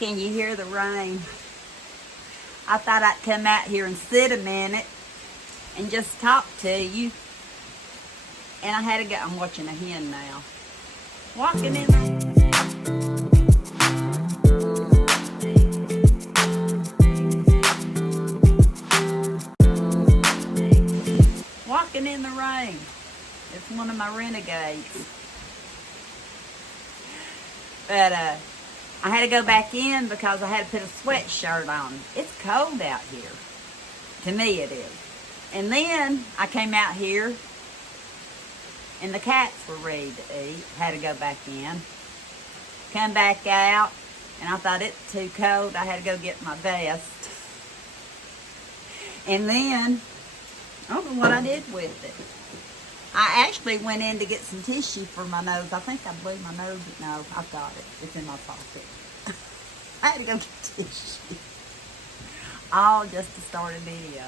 Can you hear the rain? I thought I'd come out here and sit a minute and just talk to you. And I had to go. I'm watching a hen now. Walking in the rain. It's one of my renegades. But I had to go back in because I had to put a sweatshirt on. It's cold out here. To me it is. And then I came out here and the cats were ready to eat. Had to go back in. Come back out and I thought it's too cold. I had to go get my vest. And then, I don't know what I did with it. I actually went in to get some tissue for my nose. I think I blew my nose. No, I've got it. It's in my pocket. I had to go get tissue. All just to start a video.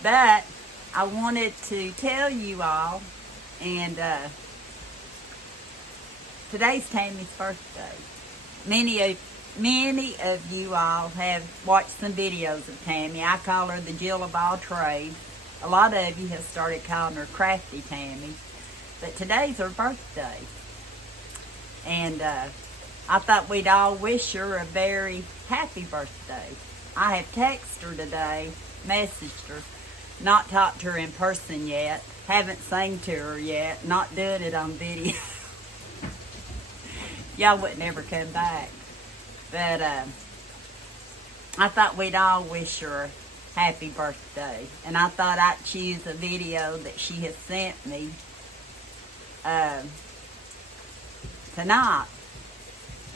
But I wanted to tell you all, and today's Tammy's birthday. Many of you all have watched some videos of Tammy. I call her the Jill of all trades. A lot of you have started calling her Crafty Tammy. But today's her birthday. And I thought we'd all wish her a very happy birthday. I have texted her today, messaged her, not talked to her in person yet, haven't sang to her yet, not doing it on video. Y'all wouldn't ever come back. But I thought we'd all wish her a happy birthday. And I thought I'd choose a video that she has sent me tonight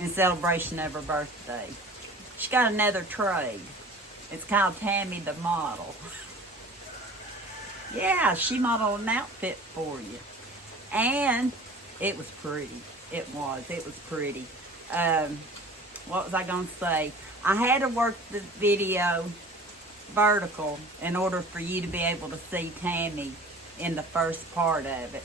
in celebration of her birthday. She got another trade. It's called Tammy the Model. Yeah, she modeled an outfit for you. And it was pretty. It was pretty. What was I going to say? I had to work the video vertical in order for you to be able to see Tammy in the first part of it.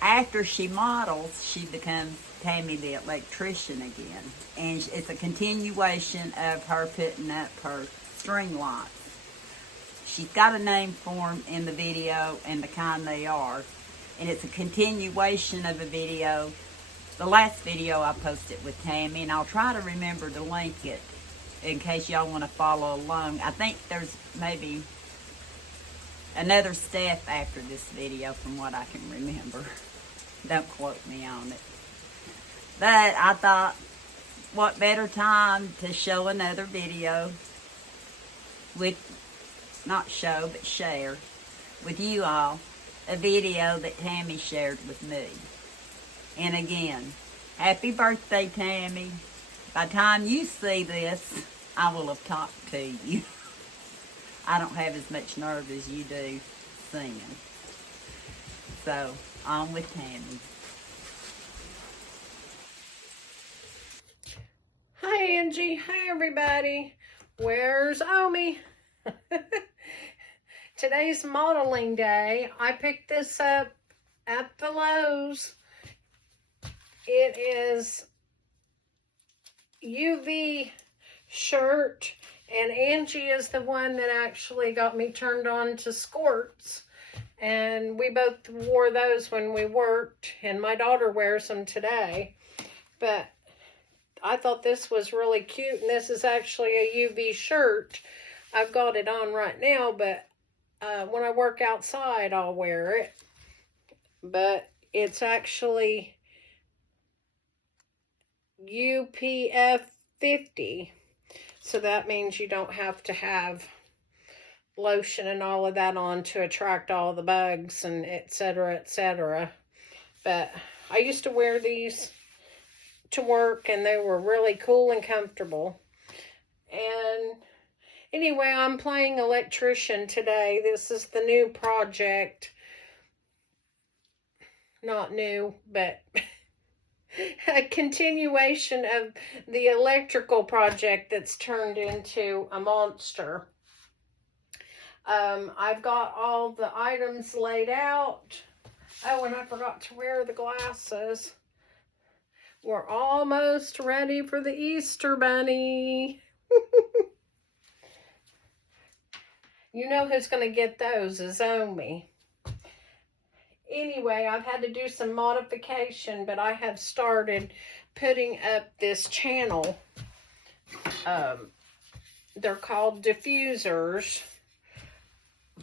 After she models, she becomes Tammy the Electrician again. And it's a continuation of her putting up her string lights. She's got a name for them in the video and the kind they are. And it's a continuation of a video. The last video I posted with Tammy, and I'll try to remember to link it in case y'all want to follow along. I think there's maybe another step after this video from what I can remember. Don't quote me on it. But I thought, what better time to show another video with, not show, but share with you all a video that Tammy shared with me. And again, happy birthday, Tammy. By the time you see this, I will have talked to you. I don't have as much nerve as you do singing. So, on with Tammy. Hi, Angie. Hi, everybody. Where's Omi? Today's modeling day. I picked this up at the Lowe's. It is UV shirt, and Angie is the one that actually got me turned on to skirts, and we both wore those when we worked, and my daughter wears them today. But I thought this was really cute, and this is actually a UV shirt. I've got it on right now, but when I work outside, I'll wear it. But it's actually UPF 50. So that means you don't have to have lotion and all of that on to attract all the bugs and etc., etc. But I used to wear these to work, and they were really cool and comfortable. And anyway, I'm playing Electrician today. This is the new project. Not new, but a continuation of the electrical project that's turned into a monster. I've got all the items laid out. Oh, and I forgot to wear the glasses. We're almost ready for the Easter Bunny. You know who's going to get those is Omi. Anyway, I've had to do some modification, but I have started putting up this channel. They're called diffusers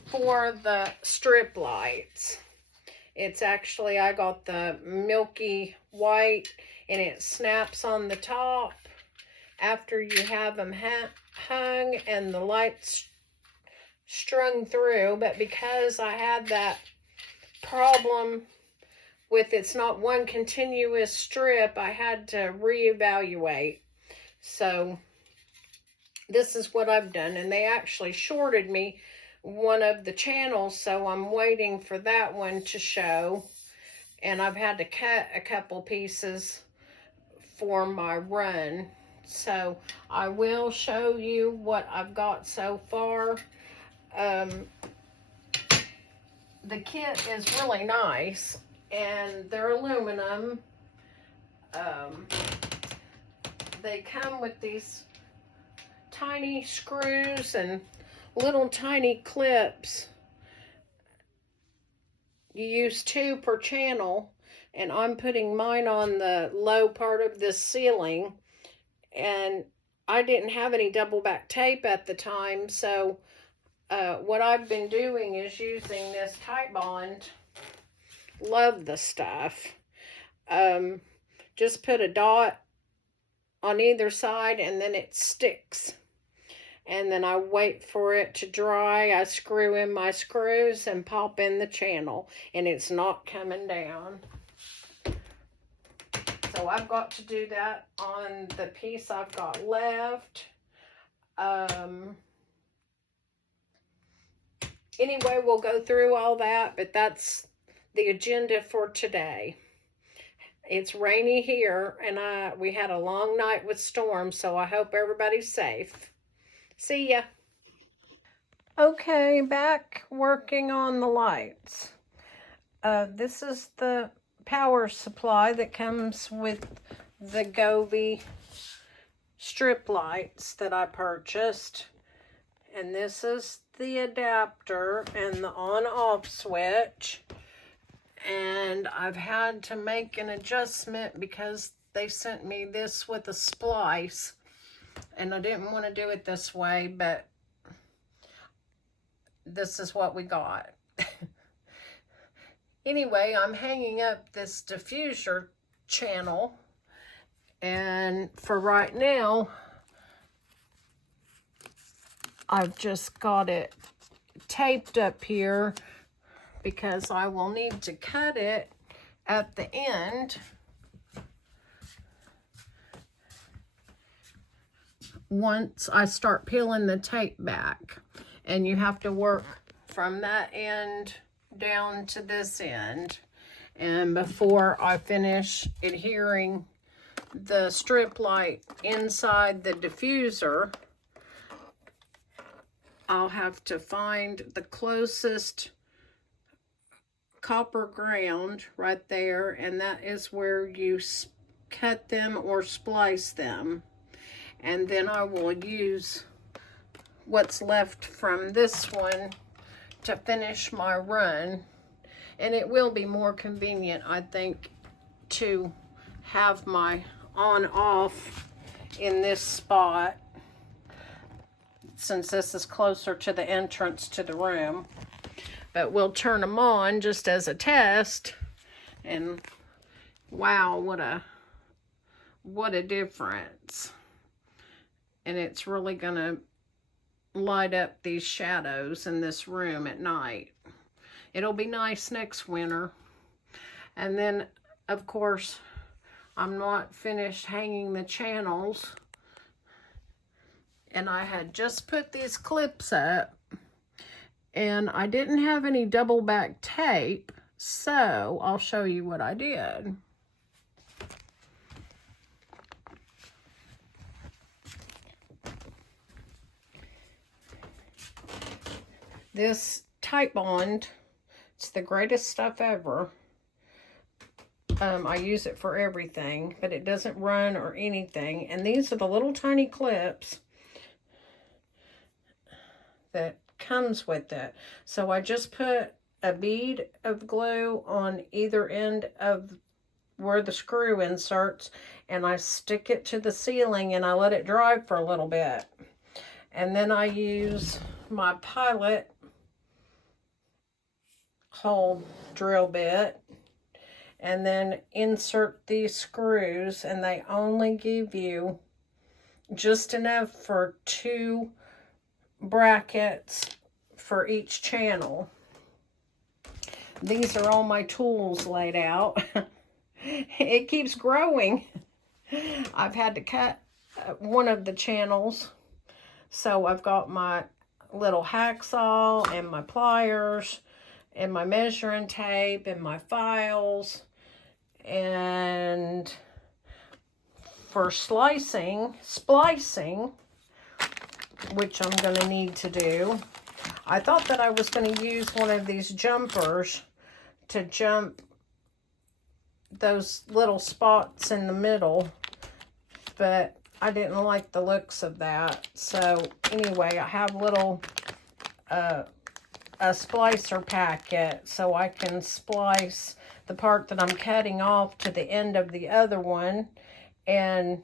for the strip lights. It's actually, I got the milky white, and it snaps on the top after you have them hung and the lights strung through. But because I had that problem with it's not one continuous strip, I had to reevaluate. So this is what I've done, and they actually shorted me one of the channels, so I'm waiting for that one to show, and I've had to cut a couple pieces for my run. So I will show you what I've got so far. The kit is really nice, and they're aluminum. They come with these tiny screws and little tiny clips. You use 2 per channel, and I'm putting mine on the low part of this ceiling, and I didn't have any double back tape at the time, so what I've been doing is using this Titebond. Love the stuff. Just put a dot on either side, and then it sticks. And then I wait for it to dry. I screw in my screws and pop in the channel, and it's not coming down. So I've got to do that on the piece I've got left. Anyway, we'll go through all that, but that's the agenda for today. It's rainy here, and we had a long night with storms, so I hope everybody's safe. See ya. Okay, back working on the lights. This is the power supply that comes with the Govee strip lights that I purchased. And this is the adapter and the on-off switch. And I've had to make an adjustment because they sent me this with a splice. And I didn't want to do it this way, but this is what we got. Anyway, I'm hanging up this diffuser channel, and for right now, I've just got it taped up here because I will need to cut it at the end once I start peeling the tape back. And you have to work from that end down to this end. And before I finish adhering the strip light inside the diffuser, I'll have to find the closest copper ground right there, and that is where you cut them or splice them. And then I will use what's left from this one to finish my run. And it will be more convenient, I think, to have my on-off in this spot, since this is closer to the entrance to the room. But we'll turn them on just as a test, and wow, what a difference. And it's really gonna light up these shadows in this room at night. It'll be nice next winter. And then, of course, I'm not finished hanging the channels, and I had just put these clips up, and I didn't have any double back tape, so I'll show you what I did. This Titebond, it's the greatest stuff ever. I use it for everything, but it doesn't run or anything. And these are the little tiny clips that comes with it. So I just put a bead of glue on either end of where the screw inserts, and I stick it to the ceiling and I let it dry for a little bit. And then I use my pilot hole drill bit and then insert these screws, and they only give you just enough for 2 brackets for each channel. These are all my tools laid out. It keeps growing. I've had to cut one of the channels, so I've got my little hacksaw and my pliers and my measuring tape and my files. And for splicing, which I'm going to need to do, I thought that I was going to use one of these jumpers to jump those little spots in the middle, but I didn't like the looks of that. So anyway, I have little a splicer packet so I can splice the part that I'm cutting off to the end of the other one and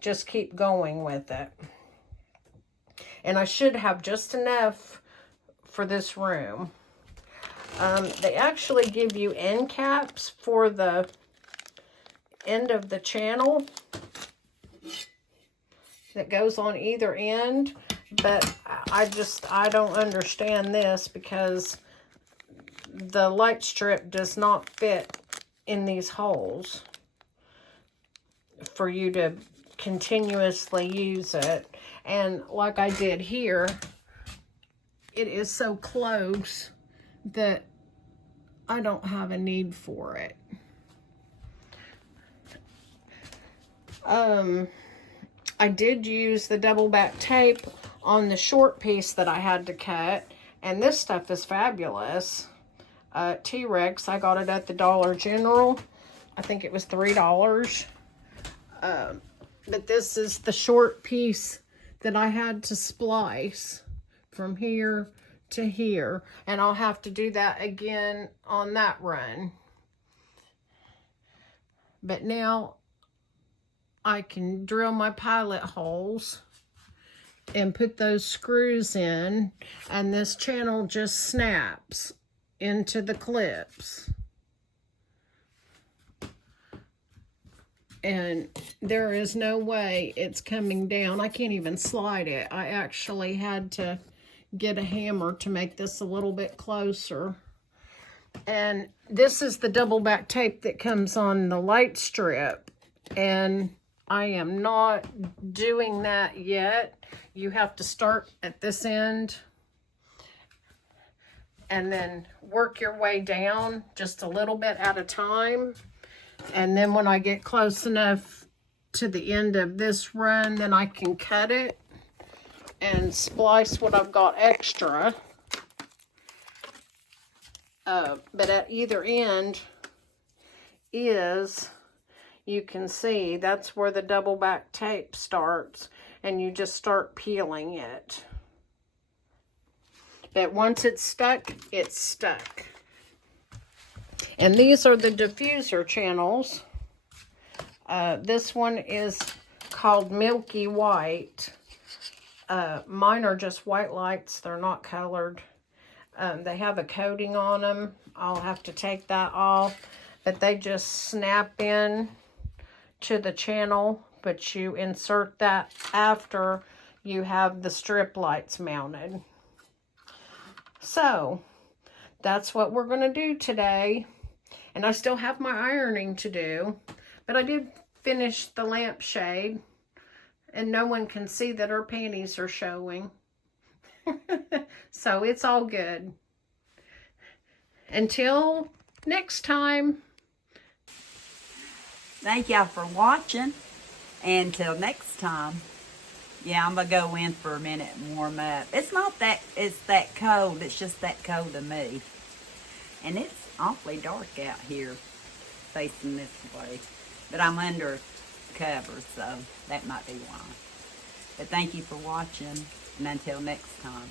just keep going with it. And I should have just enough for this room. They actually give you end caps for the end of the channel that goes on either end, but I don't understand this because the light strip does not fit in these holes for you to continuously use it. And like I did here, it is so close that I don't have a need for it. I did use the double back tape on the short piece that I had to cut, and this stuff is fabulous. T-Rex, I got it at the Dollar General. I think it was $3. But this is the short piece that I had to splice from here to here, and I'll have to do that again on that run. But now I can drill my pilot holes and put those screws in, and this channel just snaps into the clips. And there is no way it's coming down. I can't even slide it. I actually had to get a hammer to make this a little bit closer. And this is the double back tape that comes on the light strip, and I am not doing that yet. You have to start at this end and then work your way down just a little bit at a time. And then when I get close enough to the end of this run, then I can cut it and splice what I've got extra. But at either end is, you can see, that's where the double back tape starts, and you just start peeling it. But once it's stuck, it's stuck. And these are the diffuser channels. This one is called Milky White. Mine are just white lights. They're not colored. They have a coating on them. I'll have to take that off. But they just snap in to the channel. But you insert that after you have the strip lights mounted. So, that's what we're going to do today. And I still have my ironing to do. But I did finish the lampshade. And no one can see that her panties are showing. So it's all good. Until next time. Thank y'all for watching. And till next time. Yeah, I'm going to go in for a minute and warm up. It's not that it's that cold. It's just that cold to me. And it's awfully dark out here. facing this way. But I'm under cover, so that might be why. But thank you for watching, and until next time,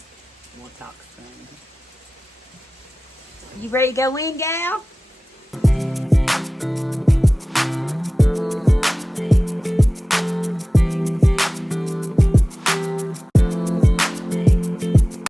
we'll talk soon. You ready to go in, gal?